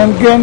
MQM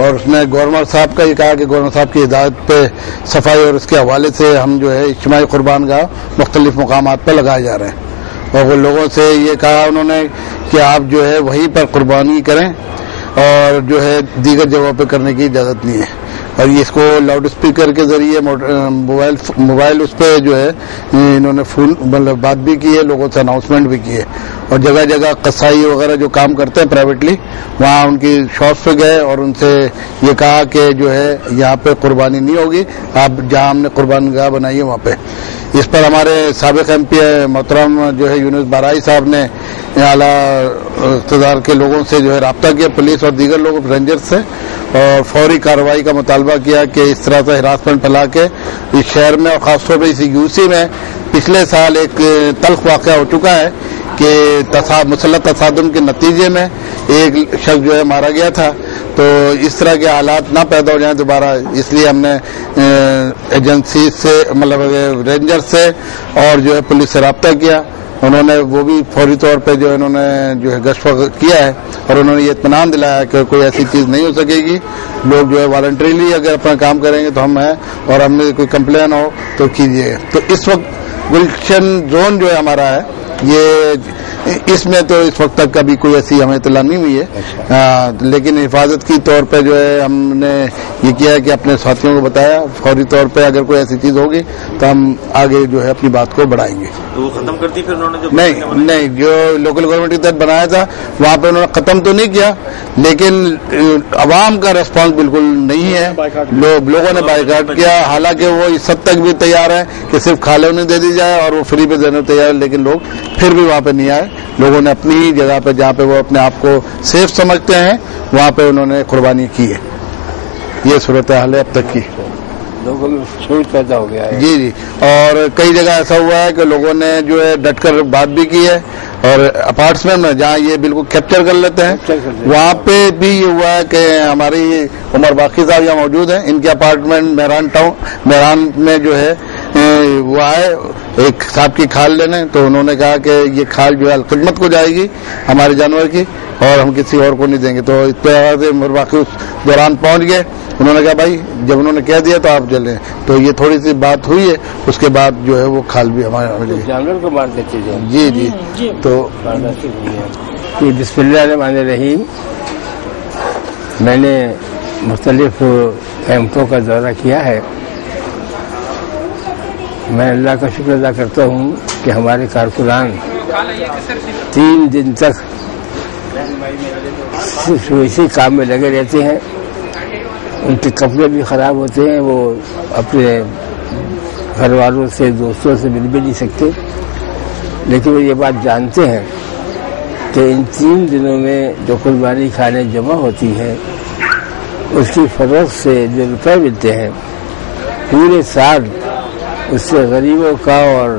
اور اس میں governor صاحب کا یہ کہا کہ گورنر صاحب کی ہدایت پہ صفائی اور اس کے حوالے سے ہم جو ہے اجتماعی قربان گاہ مختلف مقامات پر لگائے جا رہے ہیں، اور وہ لوگوں سے یہ کہا انہوں نے کہ آپ جو ہے وہیں پر قربانی کریں اور جو ہے دیگر جگہوں پہ کرنے کی اجازت نہیں ہے، اور یہ اس کو لاؤڈ اسپیکر کے ذریعے موبائل اس پہ جو ہے انہوں نے مطلب بات بھی کی ہے، لوگوں سے اناؤنسمنٹ بھی کی ہے، اور جگہ جگہ قصائی وغیرہ جو کام کرتے ہیں پرائیویٹلی وہاں ان کی شاپس پہ گئے اور ان سے یہ کہا کہ جو ہے یہاں پہ قربانی نہیں ہوگی، آپ جہاں ہم نے قربانی گاہ بنائی ہے وہاں پہ۔ اس پر ہمارے سابق ایم پی محترم جو ہے یونس بارائی صاحب نے اعلیٰ اقتدار کے لوگوں سے جو ہے رابطہ کیا، پولیس اور دیگر لوگوں رینجرز سے، اور فوری کارروائی کا مطالبہ کیا کہ اس طرح سے ہراسمنٹ پھیلا کے اس شہر میں اور خاص طور پہ اس یو سی میں پچھلے سال ایک تلخ واقعہ ہو چکا ہے کہ مسلح تصادم کے نتیجے میں ایک شخص جو ہے مارا گیا تھا، تو اس طرح کے حالات نہ پیدا ہو جائیں دوبارہ، اس لیے ہم نے ایجنسی سے مطلب رینجر سے اور جو ہے پولیس سے رابطہ کیا، انہوں نے وہ بھی فوری طور پہ جو انہوں نے جو ہے گشت کیا ہے اور انہوں نے یہ اطمینان دلایا کہ کوئی ایسی چیز نہیں ہو سکے گی، لوگ جو ہے والنٹریلی اگر اپنا کام کریں گے تو ہم ہیں، اور ہم میں کوئی کمپلین ہو تو کیجیے۔ تو اس وقت گلشن زون جو ہے ہمارا ہے، یہ اس میں تو اس وقت تک کبھی کوئی ایسی ہمیں اطلاع نہیں ہوئی ہے، لیکن حفاظت کی طور پہ جو ہے ہم نے یہ کیا ہے کہ اپنے ساتھیوں کو بتایا فوری طور پہ اگر کوئی ایسی چیز ہوگی تو ہم آگے جو ہے اپنی بات کو بڑھائیں گے۔ تو وہ ختم کر دی پھر انہوں نے؟ نہیں، جو لوکل گورنمنٹ کے تحت بنایا تھا وہاں پہ انہوں نے ختم تو نہیں کیا، لیکن عوام کا ریسپانس بالکل نہیں ہے، لوگوں نے بائیکاٹ کیا، حالانکہ وہ اس حد تک بھی تیار ہے کہ صرف کھالے انہیں دے دی جائے اور وہ فری پہ دینے تیار ہے، لیکن لوگ پھر بھی وہاں پہ نہیں آئے، لوگوں نے اپنی جگہ پہ جہاں پہ وہ اپنے آپ کو سیف سمجھتے ہیں وہاں پہ انہوں نے قربانی کی ہے۔ یہ صورتحال ہے اب تک کی، لوگوں میں سوچ پیدا ہو گیا ہے۔ جی، اور کئی جگہ ایسا ہوا ہے کہ لوگوں نے جو ہے ڈٹ کر بات بھی کی ہے، اور اپارٹمنٹ میں جہاں یہ بالکل کیپچر کر لیتے ہیں وہاں پہ بھی یہ ہوا ہے کہ ہماری عمر باقی صاحب یہاں موجود ہیں، ان کے اپارٹمنٹ مہران میں جو ہے وہ آئے ایک صاحب کی کھال لینے، تو انہوں نے کہا کہ یہ کھال جو ہے خدمت کو جائے گی ہمارے جانور کی اور ہم کسی اور کو نہیں دیں گے، تو اس پہ عمر باقی اس دوران پہنچ گئے، انہوں نے کہا بھائی جب انہوں نے کہہ دیا تو آپ چلیں، تو یہ تھوڑی سی بات ہوئی ہے، اس کے بعد جو ہے وہ کھال بھی ہمارے جانور کو مار دیتے ہیں۔ جی تو بسم اللہ الرحمن الرحیم، میں نے مختلف کیمپوں کا دورہ کیا ہے، میں اللہ کا شکر ادا کرتا ہوں کہ ہمارے کارکنان 3 دن تک صرف اسی کام میں لگے رہتے ہیں، ان کے کپڑے بھی خراب ہوتے ہیں، وہ اپنے گھر والوں سے دوستوں سے مل بھی نہیں سکتے، لیکن وہ یہ بات جانتے ہیں کہ ان 3 دنوں میں جو قربانی کھانے جمع ہوتی ہے اس کی فروخت سے جو روپے ملتے ہیں پورے سال اس سے غریبوں کا اور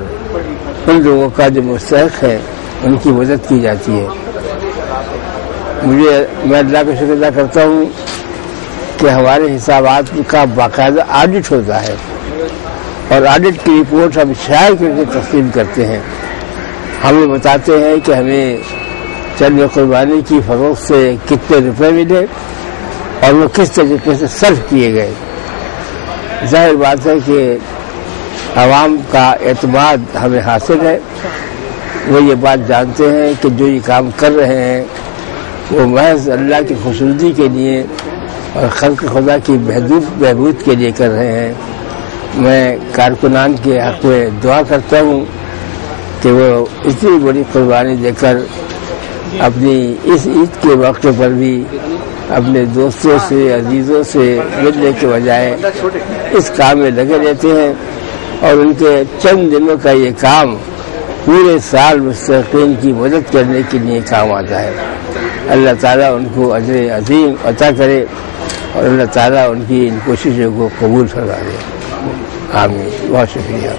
ان لوگوں کا جو مستحق ہے ان کی مدد کی جاتی ہے۔ میں اللہ کا شکر ادا کرتا ہوں کہ ہمارے حسابات کا باقاعدہ آڈٹ ہوتا ہے اور آڈٹ کی رپورٹ ہم شائع کر کے تسلیم کرتے ہیں، ہمیں بتاتے ہیں کہ ہمیں چند قربانی کی فروخت سے کتنے روپے ملے اور وہ کس طریقے سے صرف کیے گئے۔ ظاہر بات ہے کہ عوام کا اعتماد ہمیں حاصل ہے، وہ یہ بات جانتے ہیں کہ جو یہ کام کر رہے ہیں وہ محض اللہ کی خوشنودی کے لیے اور خلق خدا کی بہبود کے لیے کر رہے ہیں۔ میں کارکنان کے حق میں دعا کرتا ہوں کہ وہ اتنی بڑی قربانی دے کر اپنی اس عید کے موقع پر بھی اپنے دوستوں سے عزیزوں سے ملنے کے بجائے اس کام میں لگے رہتے ہیں، اور ان کے چند دنوں کا یہ کام پورے سال مستحقین کی مدد کرنے کے لیے کام آتا ہے۔ اللہ تعالیٰ ان کو اجر عظیم عطا کرے اور اللہ تعالیٰ ان کی ان کوششوں کو قبول فرما دے، آمین۔ بہت شکریہ۔